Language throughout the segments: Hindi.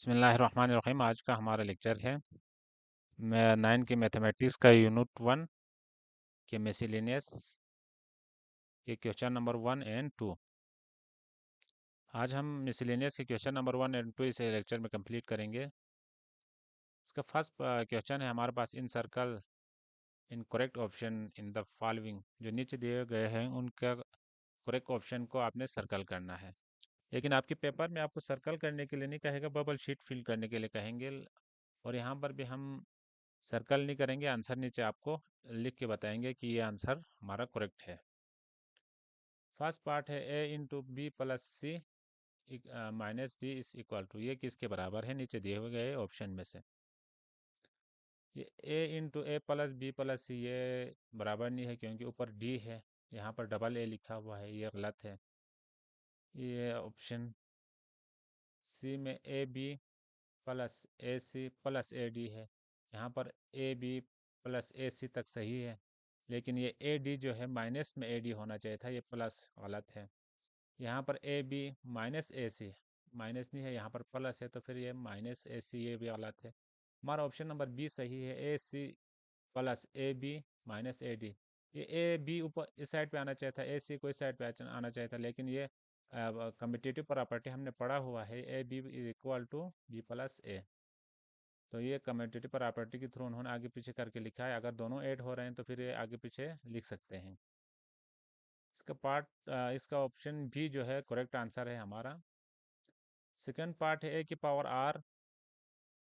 बिस्मिल्लाहिर्रहमानिर्रहीम। आज का हमारा लेक्चर है मैं 9 की मैथमेटिक्स का यूनिट 1 के मिसलेनियस के क्वेश्चन नंबर 1 एंड 2। आज हम मिसलेनियस के क्वेश्चन नंबर 1 एंड 2 इस लेक्चर में कंप्लीट करेंगे। इसका फर्स्ट क्वेश्चन है हमारे पास, encircle in correct option in the following. जो नीचे दिए गए हैं उनका करेक्ट ऑप्शन को आपने सर्कल करना है। लेकिन आपके पेपर में आपको सर्कल करने के लिए नहीं कहेगा, बबल शीट फिल करने के लिए कहेंगे। और यहाँ पर भी हम सर्कल नहीं करेंगे, आंसर नीचे आपको लिख के बताएंगे कि ये आंसर हमारा करेक्ट है। फर्स्ट पार्ट है A into B plus C minus D is equal to, ये किसके बराबर है नीचे दिए हुए गए ऑप्शन में से। ये ए इंटू ए प्लस बी प्लस सी ये बराबर नहीं है क्योंकि ऊपर डी है, यहाँ पर डबल ए लिखा हुआ है, ये गलत है। ये ऑप्शन सी में A B plus A C plus A D है, यहाँ पर ए बी प्लस ए सी तक सही है, लेकिन ये ए डी जो है माइनस में ए डी होना चाहिए था, ये प्लस गलत है। यहाँ पर A B minus A C, minus नहीं है, यहाँ पर प्लस है, तो फिर ये माइनस ए सी ये भी गलत है। हमारा ऑप्शन नंबर बी सही है, A C plus A B minus A D. ये ए बी ऊपर इस साइड पे आना चाहिए था, ए सी को इस साइड पे आना चाहिए था, लेकिन ये कम्पिटिटिव प्रॉपर्टी हमने पढ़ा हुआ है, A B equal to B plus A. तो ये कम्यूटेटिव प्रॉपर्टी के थ्रू उन्होंने आगे पीछे करके लिखा है। अगर दोनों ऐड हो रहे हैं तो फिर ये आगे पीछे लिख सकते हैं। इसका ऑप्शन भी जो है करेक्ट आंसर है हमारा। सेकंड पार्ट है ए की पावर आर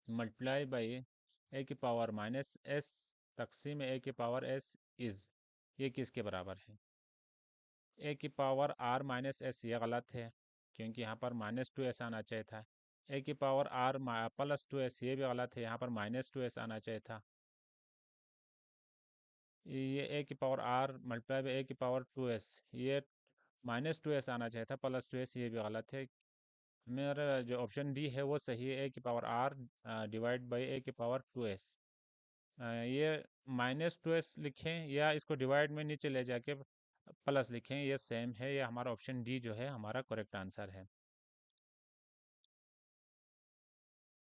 मल्टीप्लाई बाई ए की पावर माइनस एस तकसीम ए की पावर एस इज, ये किसके बराबर है। ए की पावर आर माइनस एस ये गलत है क्योंकि यहाँ पर माइनस टू एस आना चाहिए था। ए की power R plus two S ये भी गलत है, यहाँ पर माइनस टू एस आना चाहिए था। ये ए की पावर आर मल्टीप्लाई बाई ए की पावर टू एस, ये माइनस टू एस आना चाहिए था, प्लस टू एस ये भी गलत है। मेरा जो ऑप्शन डी है वो सही है, ए की पावर आर डिवाइड बाई ए की पावर टू एस। ये माइनस टू एस लिखें या इसको डिवाइड में नीचे ले जाके प्लस लिखें, ये सेम है। ये हमारा ऑप्शन डी जो है हमारा करेक्ट आंसर है।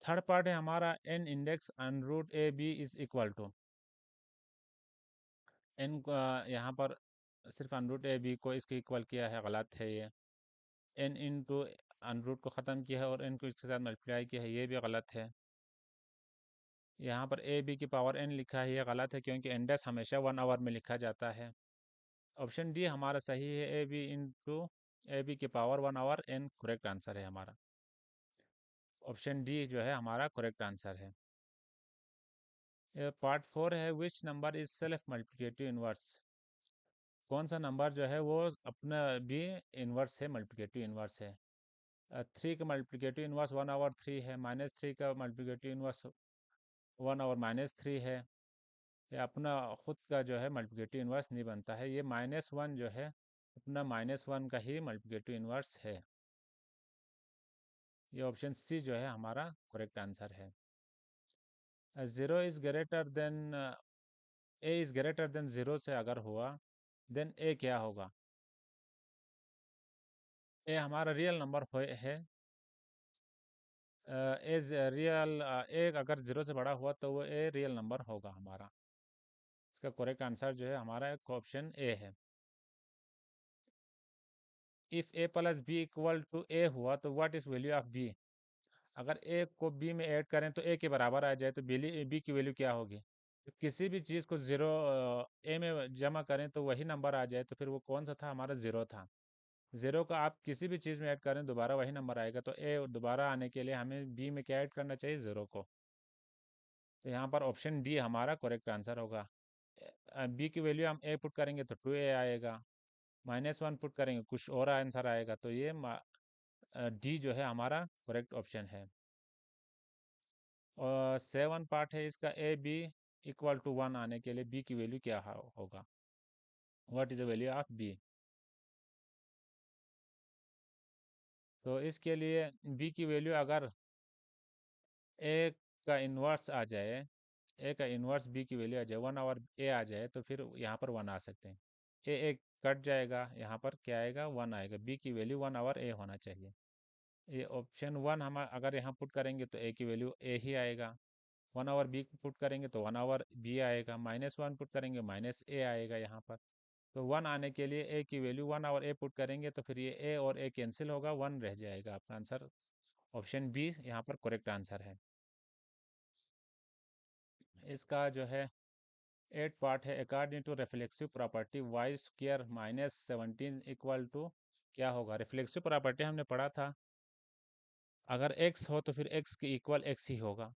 थर्ड पार्ट है हमारा, एन इंडेक्स अन root A B is equal to. N यहाँ पर सिर्फ अन रूट ए बी को इसके इक्वल किया है, गलत है ये। एन इंटू अनरूट को ख़त्म किया है और एन को इसके साथ मल्टीप्लाई किया है, ये भी गलत है। यहाँ पर ए बी की पावर एन लिखा है, ये गलत है क्योंकि इंडेक्स हमेशा 1 आवर में लिखा जाता है। ऑप्शन डी हमारा सही है, A B into A B की power 1 over N correct answer है हमारा। ऑप्शन डी जो है हमारा करेक्ट आंसर है। पार्ट 4 है, which number is self multiplicative inverse. कौन सा नंबर जो है वो अपना भी इन्वर्स है, मल्टीप्लिकेटिव इन्वर्स है। 3 का मल्टीप्लिकेटिव इन्वर्स 1/3 है, -3 का मल्टीप्लिकेटिव इन्वर्स 1/-3 है। ये अपना खुद का जो है मल्टीप्लिकेटिव इन्वर्स नहीं बनता है, ये -1 जो है अपना -1 का ही मल्टीप्लिकेटिव इन्वर्स है। ये ऑप्शन सी जो है हमारा करेक्ट आंसर है। Zero is greater than A is greater than zero से अगर हुआ देन ए क्या होगा। ए हमारा रियल नंबर है। एज रियल ए अगर ज़ीरो से बड़ा हुआ तो वो ए रियल नंबर होगा हमारा। इसका करेक्ट आंसर जो है हमारा ऑप्शन ए है। If A plus B equal to A हुआ तो what is value of B. अगर ए को बी में ऐड करें तो ए के बराबर आ जाए तो बी की वैल्यू क्या होगी। तो किसी भी चीज़ को ज़ीरो ए में जमा करें तो वही नंबर आ जाए, तो फिर वो कौन सा था हमारा, ज़ीरो था। ज़ीरो का आप किसी भी चीज़ में ऐड करें दोबारा वही नंबर आएगा, तो ए दोबारा आने के लिए हमें बी में क्या ऐड करना चाहिए, ज़ीरो को। तो यहाँ पर ऑप्शन डी हमारा करेक्ट आंसर होगा। बी की वैल्यू हम ए पुट करेंगे तो 2a आएगा, -1 पुट करेंगे कुछ और आंसर आएगा, तो ये डी जो है हमारा करेक्ट ऑप्शन है। और 7 पार्ट है इसका, ए बी इक्वल टू 1 आने के लिए बी की वैल्यू क्या होगा, what is the value of B. तो इसके लिए बी की वैल्यू अगर ए का इन्वर्स आ जाए, ए का इन्वर्स बी की वैल्यू आ जाए, 1 आवर ए आ जाए, तो फिर यहाँ पर 1 आ सकते हैं। ए कट जाएगा, यहाँ पर क्या आएगा, 1 आएगा, बी की वैल्यू 1 आवर ए होना चाहिए। ये ऑप्शन 1 हम अगर यहाँ पुट करेंगे तो ए की वैल्यू ए ही आएगा। 1 आवर बी पुट करेंगे तो 1 आवर बी आएगा। -1 पुट करेंगे माइनस ए आएगा यहाँ पर। तो 1 आने के लिए ए की वैल्यू 1 आवर ए पुट करेंगे तो फिर ये ए और ए कैंसिल होगा, 1 रह जाएगा। आपका आंसर ऑप्शन बी यहाँ पर करेक्ट आंसर है। इसका जो है 8 पार्ट है। According to reflexive property Y square -17 equal to क्या होगा। रिफ्लेक्सिव प्रॉपर्टी हमने पढ़ा था, अगर x हो तो फिर x के इक्वल x ही होगा,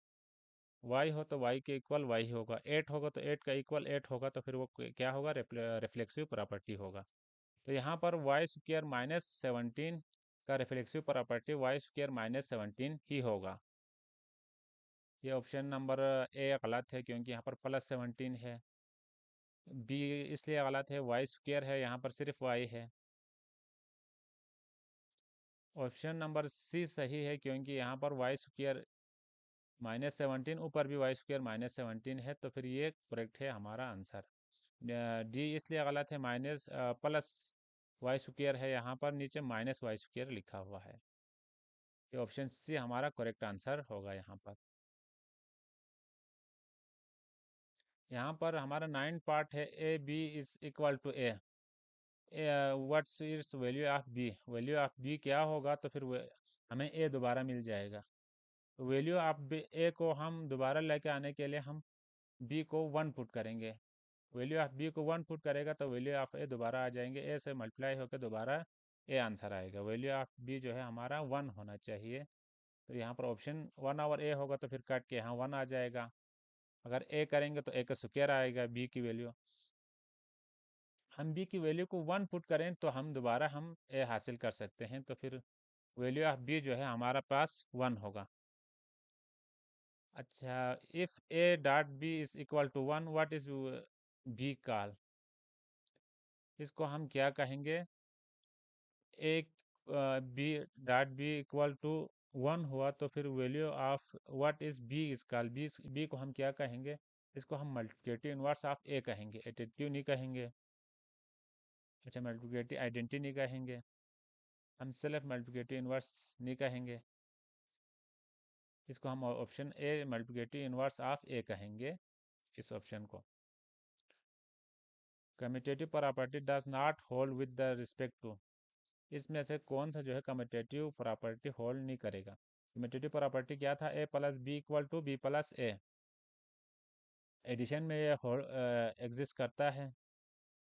y हो तो y के इक्वल y ही होगा, 8 होगा तो 8 का इक्वल 8 होगा, तो फिर वो क्या होगा, रिफ्लेक्सिव प्रॉपर्टी होगा। तो यहाँ पर वाई स्क्वायर -17 का रिफ्लेक्सिव प्रॉपर्टी वाई स्क्वायर -17 ही होगा। ये ऑप्शन नंबर ए गलत है क्योंकि यहाँ पर +17 है। बी इसलिए गलत है, वाई स्क्वायर है यहाँ पर सिर्फ वाई है। ऑप्शन नंबर सी सही है क्योंकि यहाँ पर वाई स्क्वायर -17 ऊपर भी वाई स्क्वायर -17 है, तो फिर ये करेक्ट है हमारा आंसर। डी इसलिए गलत है, प्लस वाई स्क्वायर है यहाँ पर, नीचे -वाई स्क्वायर लिखा हुआ है। ये ऑप्शन सी हमारा करेक्ट आंसर होगा यहाँ पर। यहाँ पर हमारा 9 पार्ट है। A B is equal to A, what's is value of B. Value of B क्या होगा, तो फिर हमें ए दोबारा मिल जाएगा। तो वैल्यू ऑफ बी ए को हम दोबारा लेके आने के लिए हम बी को 1 पुट करेंगे। वैल्यू ऑफ बी को 1 पुट करेगा तो वैल्यू ऑफ ए दोबारा आ जाएंगे, ए से मल्टीप्लाई होकर दोबारा ए आंसर आएगा। वैल्यू ऑफ बी जो है हमारा 1 होना चाहिए। तो यहाँ पर ऑप्शन 1 और ए होगा तो फिर कट के यहाँ 1 आ जाएगा। अगर ए करेंगे तो ए का स्क्वायर आएगा बी की वैल्यू। हम बी की वैल्यू को 1 पुट करें तो हम दोबारा हम ए हासिल कर सकते हैं, तो फिर वैल्यू ऑफ बी जो है हमारा पास 1 होगा। अच्छा, if A dot B is equal to 1 what is B call. इसको हम क्या कहेंगे, एक B dot B equal to 1 हुआ तो फिर value of what is B is call. B को हम क्या कहेंगे, इसको हम मल्टीप्लिकेटिव इनवर्स ऑफ ए कहेंगे, एडिटिव नहीं कहेंगे। अच्छा, मल्टीप्लिकेटिव आइडेंटिटी नहीं कहेंगे, हम सिर्फ मल्टीप्लिकेटिव इनवर्स नहीं कहेंगे। इसको हम option A multiplicative inverse of A कहेंगे, इस ऑप्शन को। Commutative property does not hold with the respect to. इसमें से कौन सा जो है कम्यूटेटिव प्रॉपर्टी होल्ड नहीं करेगा। कम्यूटेटिव प्रॉपर्टी क्या था, A plus B equal to B plus A. Addition में ये एग्जिस्ट करता है,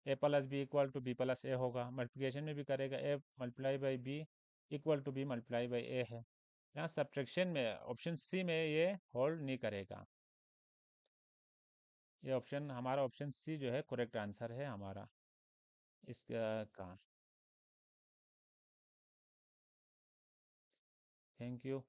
A plus B equal to B plus A होगा। मल्टीप्लिकेशन में भी करेगा, A multiply by B equal to B multiply by A है। यहाँ सब्ट्रैक्शन में ऑप्शन सी में ये होल्ड नहीं करेगा। ये ऑप्शन हमारा ऑप्शन सी जो है करेक्ट आंसर है हमारा इसका। Thank you.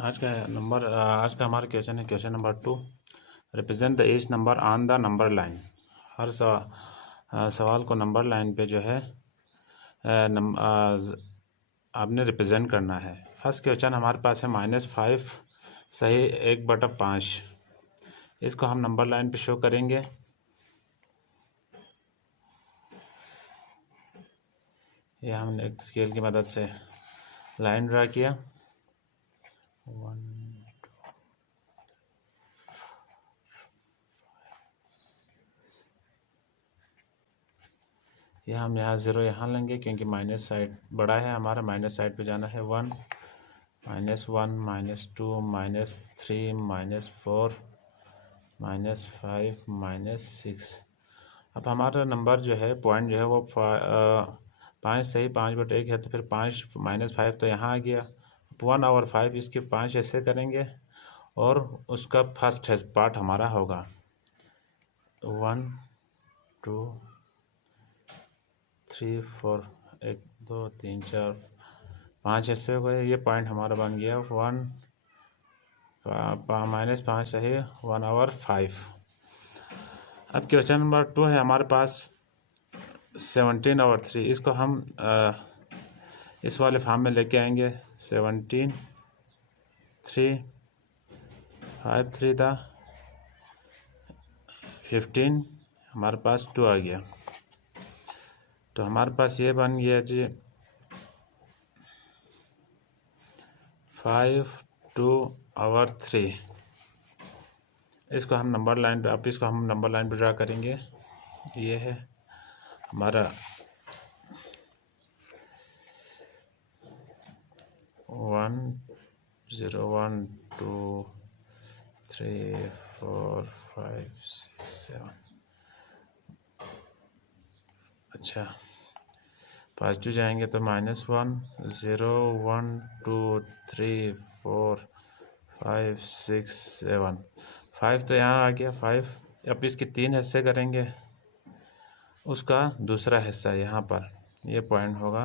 आज का हमारा क्वेश्चन है question number 2। Represent the age number on the number line. हर सवाल को नंबर लाइन पे जो है आपने रिप्रेजेंट करना है। फर्स्ट क्वेश्चन हमारे पास है -5 सही 1/5। इसको हम नंबर लाइन पे शो करेंगे। ये हमने एक स्केल की मदद से लाइन ड्रा किया। 1 ये हम यहाँ 0 यहाँ लेंगे क्योंकि माइनस साइड बड़ा है हमारा, माइनस साइड पे जाना है। 1 -1 -2 -3 -4 -5 -6। अब हमारा नंबर जो है पॉइंट जो है वो 5 सही 5/1 है, तो फिर 5 -5 तो यहाँ आ गया। 1 और 5 इसके 5 ऐसे करेंगे और उसका फर्स्ट पार्ट हमारा होगा 1 2 3 4 1 2 3 4 5 ऐसे हो गए। ये पॉइंट हमारा बन गया 1 -5 है 1 और 5। अब क्वेश्चन नंबर 2 है हमारे पास 17/3। इसको हम इस वाले फॉर्म में लेके आएंगे। 17 3 5 3 था 15, हमारे पास 2 आ गया। तो हमारे पास ये बन गया जी 5/2/3। इसको हम नंबर लाइन पे, अब इसको हम नंबर लाइन पे ड्रा करेंगे। ये है हमारा 1 0 1 2 3 4 5 6 7। अच्छा, पॉजिटिव जाएंगे तो -1 0 1 2 3 4 5 6 7। 5 तो यहाँ आ गया 5। अब इसके 3 हिस्से करेंगे, उसका दूसरा हिस्सा यहाँ पर ये पॉइंट होगा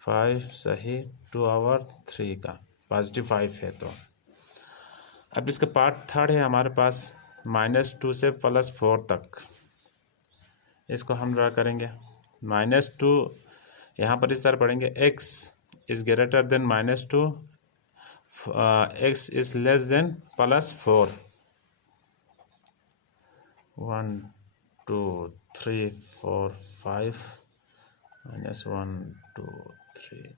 5 सही 2/3 का, पॉजिटिव 5 है। तो अब इसका पार्ट थर्ड है हमारे पास -2 से +4 तक। इसको हम ड्रा करेंगे। -2 यहाँ पर इस तरह पढ़ेंगे, x is greater than -2, x is less than +4। 1 2 3 4 5 -1 2 3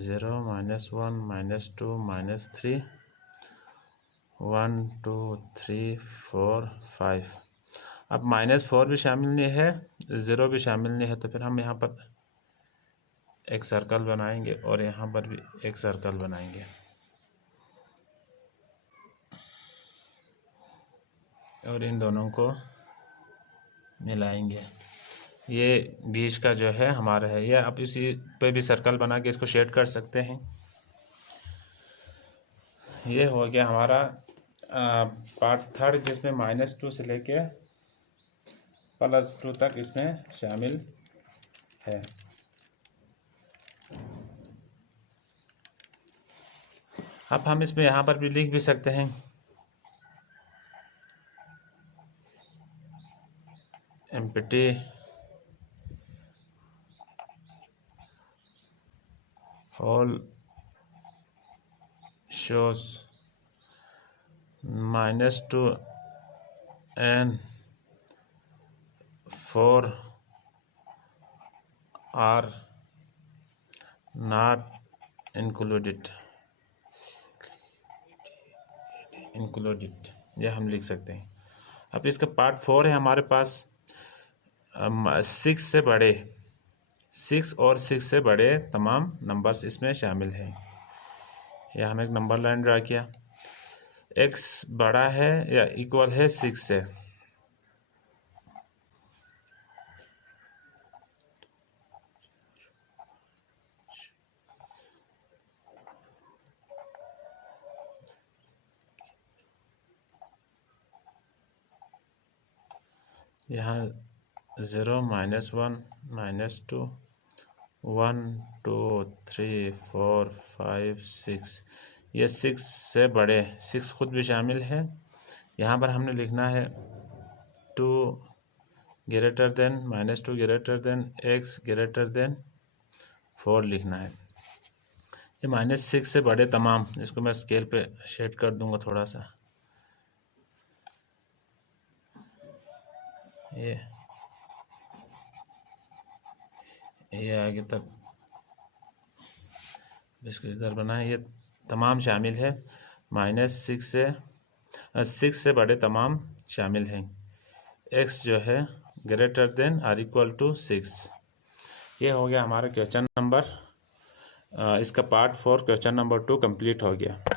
0 -1 -2 -3 1 2 3 4 5। अब -4 भी शामिल नहीं है, 0 भी शामिल नहीं है, तो फिर हम यहाँ पर एक सर्कल बनाएंगे और यहाँ पर भी एक सर्कल बनाएंगे। और इन दोनों को मिलाएंगे। ये बीच का जो है हमारा है, ये आप इसी पे भी सर्कल बना के इसको शेड कर सकते हैं। ये हो गया हमारा पार्ट थर्ड, जिसमें -2 से लेके +2 तक इसमें शामिल है। अब हम इसमें यहाँ पर भी लिख भी सकते हैं empty whole shows -2 and 4 are not included। यह हम लिख सकते हैं। अब इसका पार्ट 4 है हमारे पास 6 से बड़े, 6 और 6 से बड़े तमाम नंबर्स इसमें शामिल हैं। यह हम एक नंबर लाइन ड्रा किया, x बड़ा है या इक्वल है 6 से। यहाँ 0 -1 -2 1 2 3 4 5 6, ये 6 से बड़े, 6 खुद भी शामिल है। यहाँ पर हमने लिखना है 2 greater than -2 greater than x greater than 4 लिखना है। ये -6 से बड़े तमाम, इसको मैं स्केल पे शेड कर दूंगा थोड़ा सा। ये आगे तक इसको इधर बनाए, ये तमाम शामिल है। -6 से बड़े तमाम शामिल हैं। x जो है ग्रेटर देन और इक्वल टू 6। ये हो गया हमारा क्वेश्चन नंबर, इसका पार्ट 4 क्वेश्चन नंबर 2 कंप्लीट हो गया।